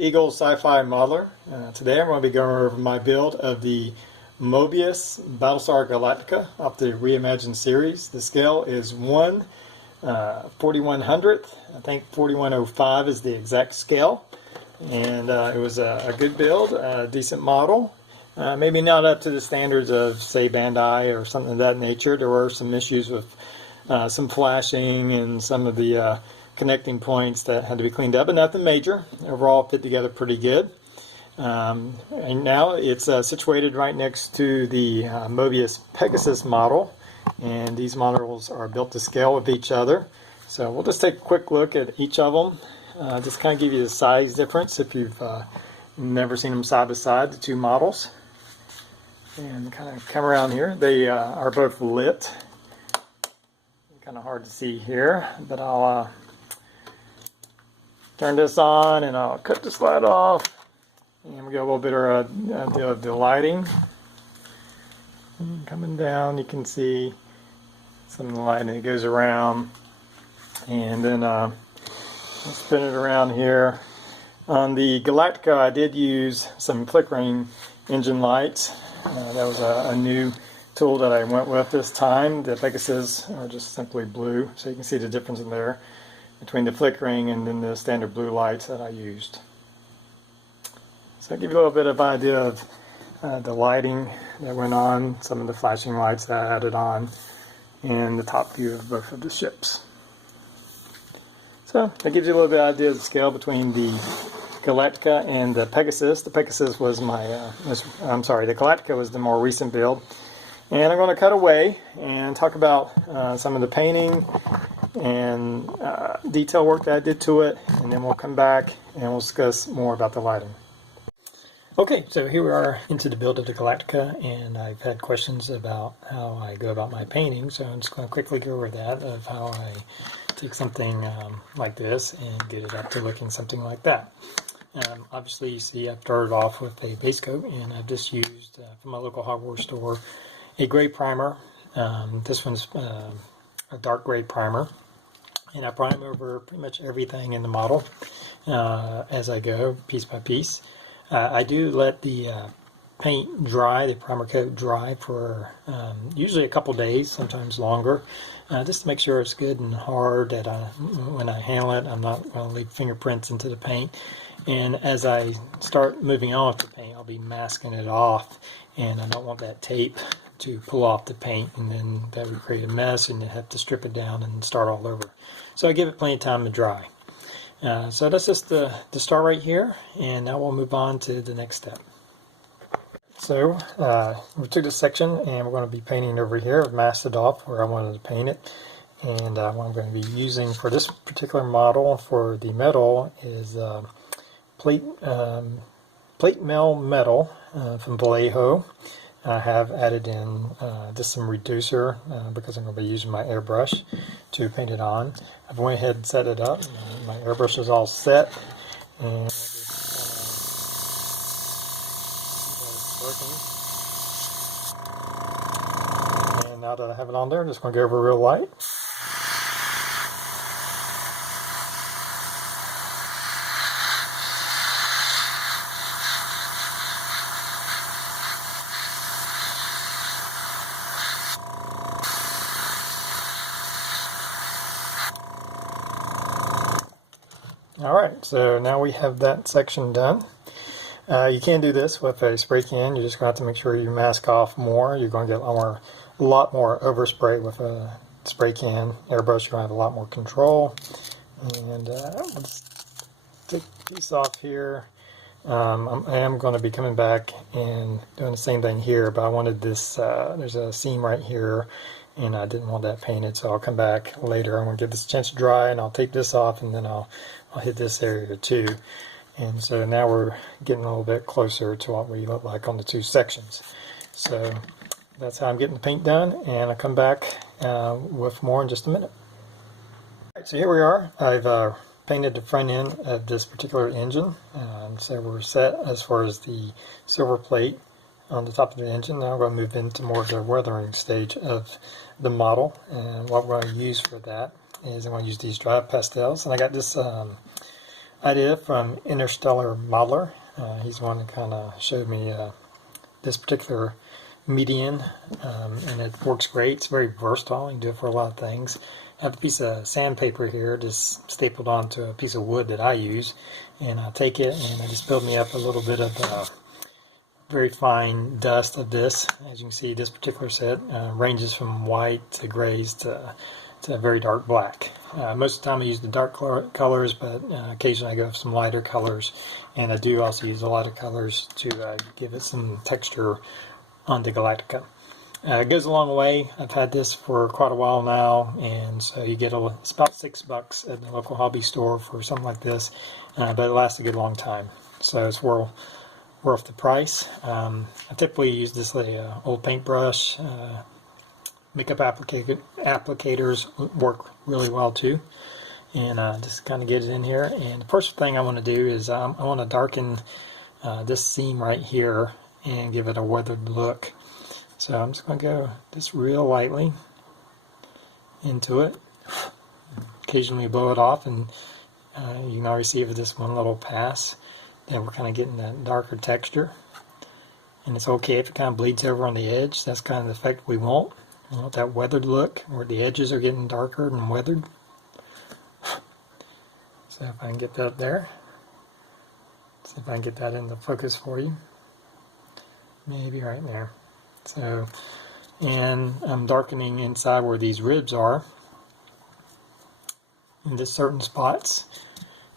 Eagle Sci-Fi Modeler. Today I'm going to be going over my build of the Mobius Battlestar Galactica off the Reimagined series. The scale is 1/4100th. I think 4105 is the exact scale. And it was a good build, a decent model. Maybe not up to the standards of, say, Bandai or something of that nature. There were some issues with some flashing and some of the connecting points that had to be cleaned up, but nothing major. Overall, fit together pretty good. And now it's situated right next to the Mobius Pegasus model, and these models are built to scale with each other. So we'll just take a quick look at each of them. Just kind of give you the size difference if you've never seen them side by side, the two models. And kind of come around here. They are both lit. Kind of hard to see here, but I'll turn this on and I'll cut this light off, and we get a little bit of the lighting. And coming down, you can see some of the lighting that goes around, and then I'll spin it around here. On the Galactica, I did use some flickering engine lights. That was a new tool that I went with this time. The Pegasus are just simply blue, so you can see the difference in there between the flickering and then the standard blue lights that I used. So I'll give you a little bit of idea of the lighting that went on, some of the flashing lights that I added on, and the top view of both of the ships. So that gives you a little bit of idea of the scale between the Galactica and the Pegasus. The Pegasus was my, the Galactica was the more recent build. And I'm going to cut away and talk about some of the painting and detail work that I did to it, and then we'll come back and we'll discuss more about the lighting. Okay, so here we are into the build of the Galactica, and I've had questions about how I go about my painting, so I'm just going to quickly go over that, of how I take something like this and get it up to looking something like that. Obviously, you see I've started off with a base coat, and I've just used, from my local hardware store, a gray primer. This one's a dark gray primer, and I prime over pretty much everything in the model as I go, piece by piece. I do let the paint dry, the primer coat dry, for usually a couple days, sometimes longer, just to make sure it's good and hard, that when I handle it, I'm not going to leave fingerprints into the paint. And as I start moving on with the paint, I'll be masking it off, and I don't want that tape to pull off the paint, and then that would create a mess and you have to strip it down and start all over. So I give it plenty of time to dry. So that's just the start right here, and now we'll move on to the next step. So we took this section and we're going to be painting over here. I've masked it off where I wanted to paint it, and what I'm going to be using for this particular model for the metal is plate mail metal from Vallejo. I have added in just some reducer because I'm going to be using my airbrush to paint it on. I've went ahead and set it up. My airbrush is all set, and and now that I have it on there, I'm just going to go over real light. Alright, so now we have that section done. You can do this with a spray can. You're just going to have to make sure you mask off more. You're going to get a lot more overspray with a spray can. Airbrush, you're going to have a lot more control. And let's take a piece off here. I am going to be coming back and doing the same thing here, but I wanted this, there's a seam right here, and I didn't want that painted, so I'll come back later. I'm going to give this a chance to dry, and I'll take this off, and then I'll hit this area too. And so now we're getting a little bit closer to what we look like on the two sections. So that's how I'm getting the paint done, and I'll come back with more in just a minute. Right, so here we are. I've painted the front end of this particular engine, so we're set as far as the silver plate on the top of the engine. Now we're going to move into more of the weathering stage of the model, and what we're going to use for that is I'm going to use these dry pastels, and I got this idea from Interstellar Modeler. He's the one that kind of showed me this particular median, and it works great. It's very versatile. You can do it for a lot of things. I have a piece of sandpaper here just stapled onto a piece of wood that I use, and I take it and I just build me up a little bit of very fine dust of this. As you can see, this particular set ranges from white to grays to very dark black. Most of the time I use the dark colors, but occasionally I go with some lighter colors, and I do also use a lot of colors to give it some texture on the Galactica. It goes a long way. I've had this for quite a while now, and so you get it's about $6 at the local hobby store for something like this, but it lasts a good long time, so it's worth the price. I typically use this old paintbrush. Makeup applicators work really well too, and just kind of get it in here. And the first thing I want to do is I want to darken this seam right here and give it a weathered look. So I'm just going to go just real lightly into it. Occasionally blow it off, and you can already see with this one little pass that we're kind of getting that darker texture. And it's okay if it kind of bleeds over on the edge. That's kind of the effect we want. We want that weathered look where the edges are getting darker and weathered. So if I can get that there. See if I can get that into focus for you. Maybe right there. So, and I'm darkening inside where these ribs are in just certain spots,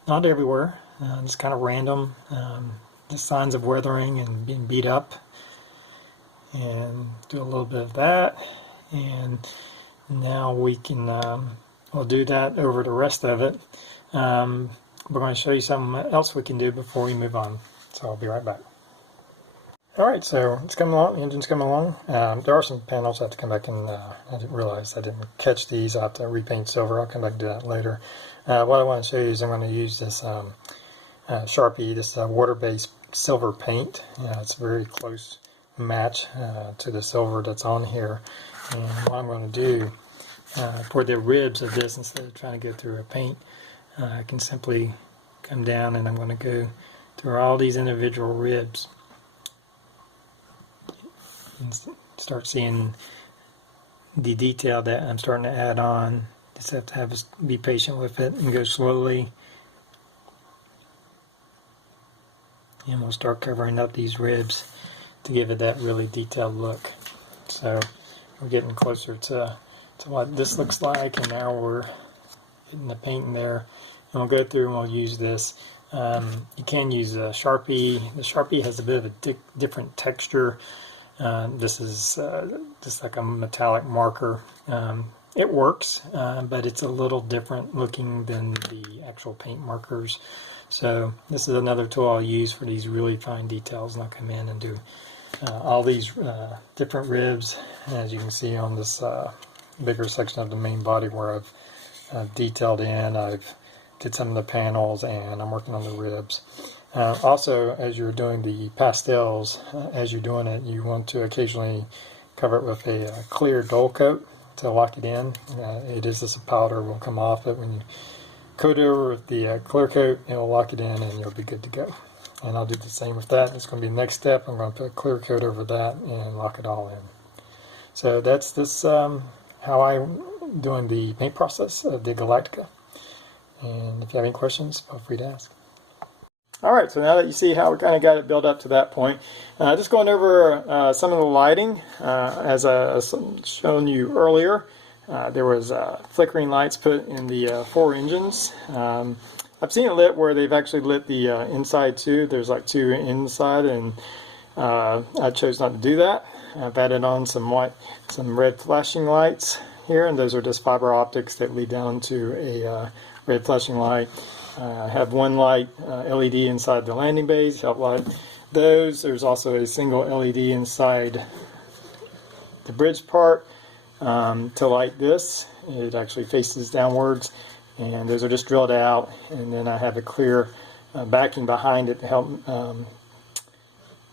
not everywhere, just kind of random, just signs of weathering and being beat up. And do a little bit of that, and now we can we'll do that over the rest of it. We're going to show you something else we can do before we move on, so I'll be right back. Alright, so it's coming along, the engine's coming along. There are some panels I have to come back and I didn't realize I didn't catch these. I'll have to repaint silver. I'll come back and do that later. What I want to show you is I'm going to use this Sharpie, this water-based silver paint. It's a very close match to the silver that's on here. And what I'm going to do for the ribs of this, instead of trying to go through a paint, I can simply come down and I'm going to go through all these individual ribs. And start seeing the detail that I'm starting to add on. Just have to be patient with it and go slowly. And we'll start covering up these ribs to give it that really detailed look. So we're getting closer to what this looks like, and now we're getting the paint in there. And we'll go through and we'll use this. You can use a Sharpie. The Sharpie has a bit of a different texture. This is just like a metallic marker. It works, but it's a little different looking than the actual paint markers. So this is another tool I'll use for these really fine details, and I'll come in and do all these different ribs, as you can see on this bigger section of the main body where I've detailed in. I've did some of the panels, and I'm working on the ribs. Also, as you're doing the pastels, as you're doing it, you want to occasionally cover it with a clear dull coat to lock it in. It is just a powder, will come off it. When you coat it over with the clear coat, it'll lock it in and you'll be good to go. And I'll do the same with that. It's going to be the next step. I'm going to put a clear coat over that and lock it all in. So that's this how I'm doing the paint process of the Galactica. And if you have any questions, feel free to ask. Alright, so now that you see how we kind of got it built up to that point, just going over some of the lighting. As I was showing you earlier, there was flickering lights put in the 4 engines. I've seen it lit where they've actually lit the inside too. There's like 2 inside, and I chose not to do that. I've added on some red flashing lights here, and those are just fiber optics that lead down to a red flashing light. I have one light LED inside the landing bays, help light those. There's also a single LED inside the bridge part to light this. It actually faces downwards, and those are just drilled out, and then I have a clear backing behind it to help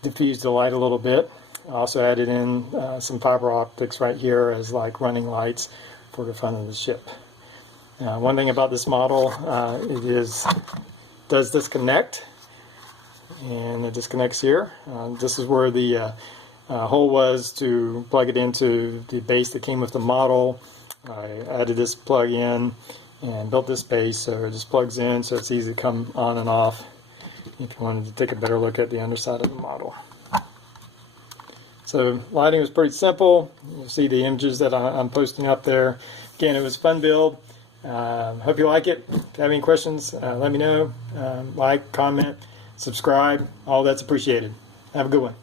diffuse the light a little bit. I also added in some fiber optics right here as like running lights for the front of the ship. One thing about this model, it is does disconnect, and it disconnects here. This is where the hole was to plug it into the base that came with the model. I added this plug in and built this base, so it just plugs in, so it's easy to come on and off if you wanted to take a better look at the underside of the model. So lighting was pretty simple. You'll see the images that I'm posting up there. Again, it was a fun build. Hope you like it. If you have any questions, let me know. Like, comment, subscribe. All that's appreciated. Have a good one.